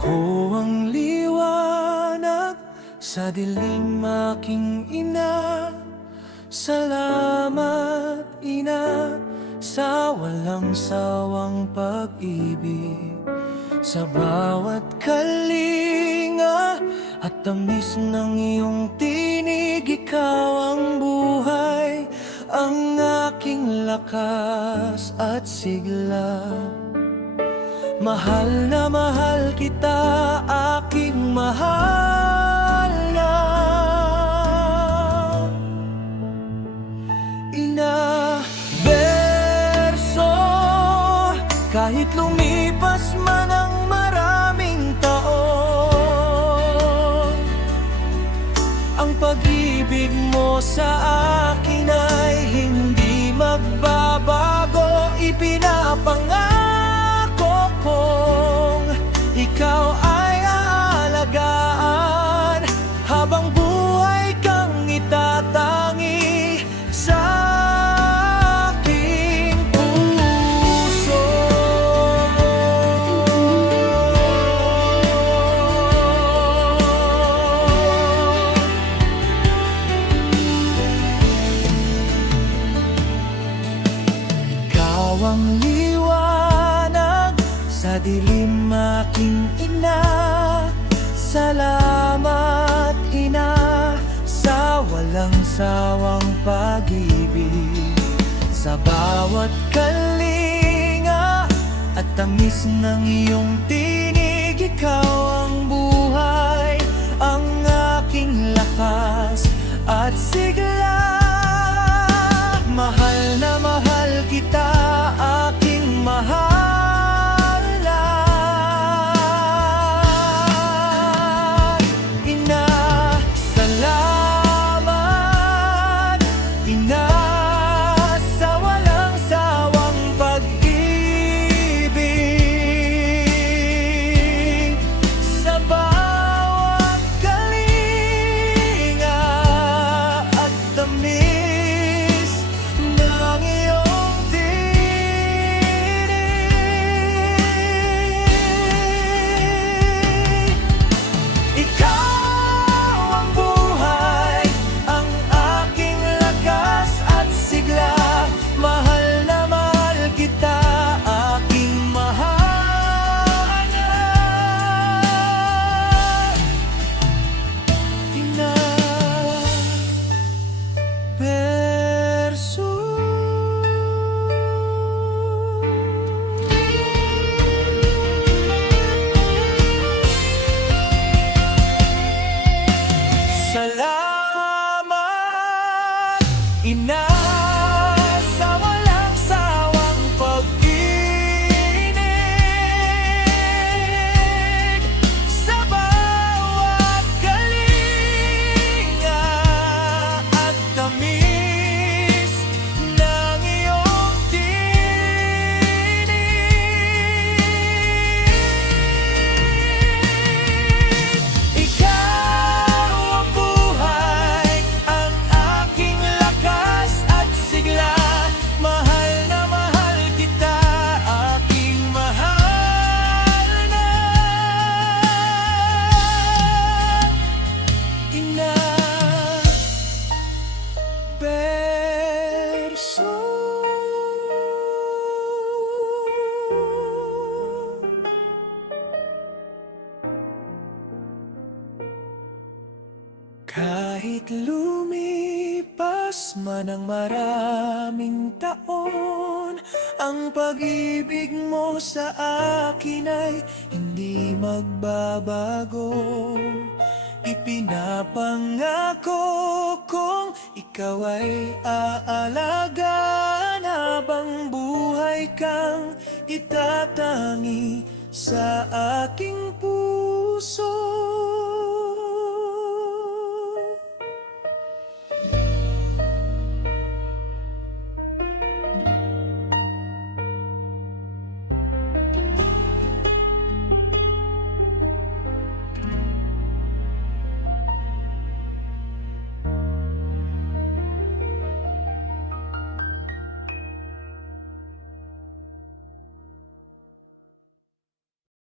Ako ang liwanag sa dilim, aking ina. Salamat, ina, sa walang sawang pag-ibig. Sa bawat kalinga at tamis ng iyong tinig, ikaw ang buhay, ang aking lakas at sigla. Mahal na mahal kita, aking mahal na ina. Berso, kahit lumipas man ang maraming taon, ang pag-ibig mo sa akin ay hindi magbabago. Ipinapangako kong ikaw ay aalagaan, habang buhay kang itatangi sa aking puso. Ikaw ang liwanag sa dilim, aking ina. Salamat, ina, sa walang sawang pag-ibig. Sa bawat kalinga at tamis ng iyong tinig, ikaw ang buhay, ang aking lakas at sigla. Mahal na mahal kita, aking mahal na ina. Salamat, ina, sa walang sawang pag-ibig. Sa bawat kalinga at tamis ng iyong tinig, ikaw ang buhay, ang aking lakas at sigla. Mahal na mahal kita, aking mahal na ina. Berso. Salamat, ina, sa walang sawang pag-ibig. Sa bawat kalinga at tamis ng iyong tinig, ikaw ang buhay, ang aking lakas at sigla. Mahal na mahal kita, aking mahal na ina. Berso. Kahit lumipas man ang maraming taon, ang pag-ibig mo sa akin ay hindi magbabago. Ipinapangako kong ikaw ay aalagaan, habang buhay kang itatangi sa aking puso.